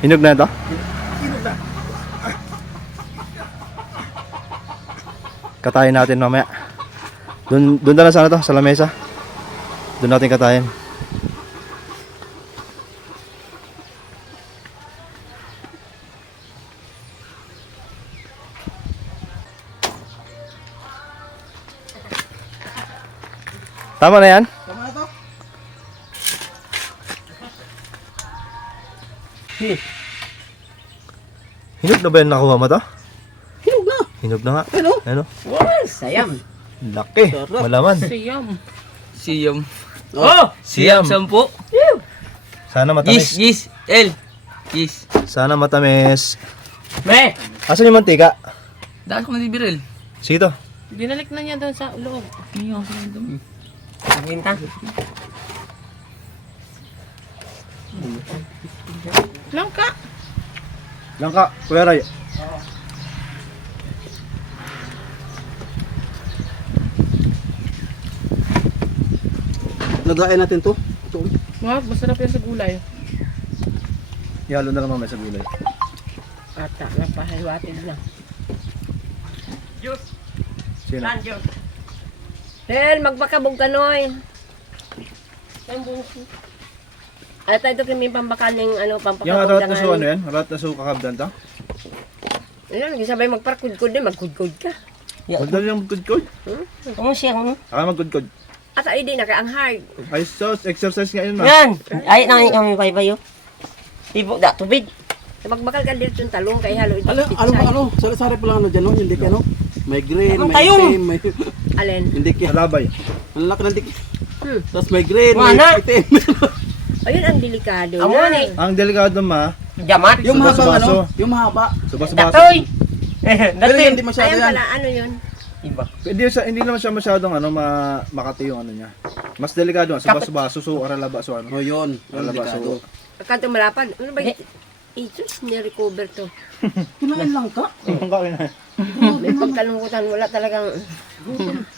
Hinog na ito? Hinog na. Katayin natin mamaya. Doon na lang sana to, sa lamesa. Doon natin katayin. Tama na yan? Tama na to. Hinog na ba yung nakuha mo to? Hinog na. Hinog na nga. Ano? Ano? Sayam. Laki. Sarap. Malaman. Siyam. Oh! Siyam. 10. Sana matamis. Yes. L. Yes. Sana matamis. Me! Asan yung mantika? Daan ko na di Birel. Sige to. Binalik na niya doon sa loob. Iyo, saan dumi. Paginta. Langka. Langka, Kuya Ray. Lagayan natin to. Ito. Wag, masarap yan sa gulay. Ihalo na lang mamaya sa gulay. Ata, napahiwatin lang. Sino? Tel, magbakabog ka noy. Ay, tayo ito kami pampakal ng ano, Yung pampakabog arat na su ano yan? Arat na su kakabdan ta? Ayan, sabay magparkudkod din, magkudkod ka. Huwag na yung magkudkod. Kung siya kung. Aka magkudkod. At ay di, nakaang hard. Ay sos, exercise nga yun ma. Yan! Ay, nangin kami baybayo. Ibo da, tubig. Magbakal ka dito yung talong, kaya halo ito. Ano? Sari-sari pa lang ano dyan, no? Hindi ka, no? May green, Anong may tayong? itim, may... Alin? Hindi ka. Malabay. Ang laki ng dik. Tapos may green, Wala. may itim. Ayun ang delikado. Amo na. ni. Ang delikado ma, Jamat. Yung mahaba, Subaso-baso. ano? Yung mahaba. subas-baso. Datoy! Pero Datoy! hindi masyado Ayun yan. pala, ano yun? Iba. Hindi naman siya masyadong ano, makati yung ano niya. Mas delikado nga, subas-baso, so aralaba, so ano. O yun, ang Aralaba, delikado. so. Kanto malapad. Ano ba yun? Isus, ni-recover to. Kinain lang ka? Ang kawin na. May pagkalungkutan, wala talagang...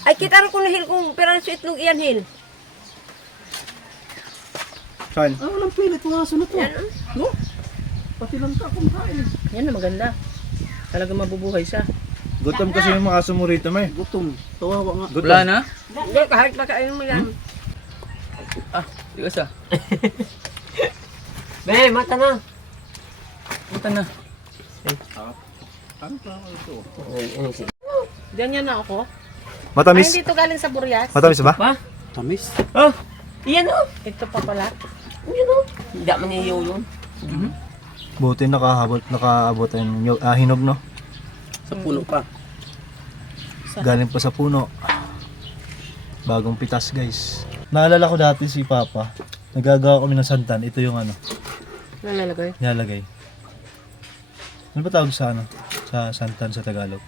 Ay, kita ko na Hil, kung piranso itlog iyan, Hil. Saan? Ah, walang pilit, mga aso na to. Yan, No? Pati lang ka kumakain. Yan na maganda. Talaga mabubuhay siya. Gutom kasi yung mga aso mo rito, may. Gutom. Tawawa nga. Gutom. Wala na? Hindi, kahit pakain mo yan. Ah, di ka sa. Be, mata na. Mata na. Ano pa ito? Ganyan na ako. Ay, Matamis. hindi to galing sa Burias. Matamis ba? Pa? Tamis. Oh, iyan oh. Ito pa pala. Iyan oh. Hindi man niyo yun. Buti nakaabot yung hinog no. Sa puno pa. Galing pa sa puno. Bagong pitas guys. Naalala ko dati si Papa. Nagagawa kami ng santan. Ito yung ano, Nalalagay. nilalagay. Ano ba tawag sa ano? Sa santan sa Tagalog?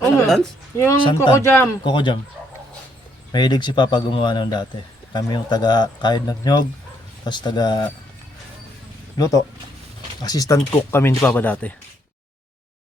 Ano dance? Yung Santan. Coco Jam. Coco jam. Mahilig si Papa gumawa ng dati. Kami yung taga kahit ng nyog, tapos taga luto. Assistant cook kami ni Papa dati.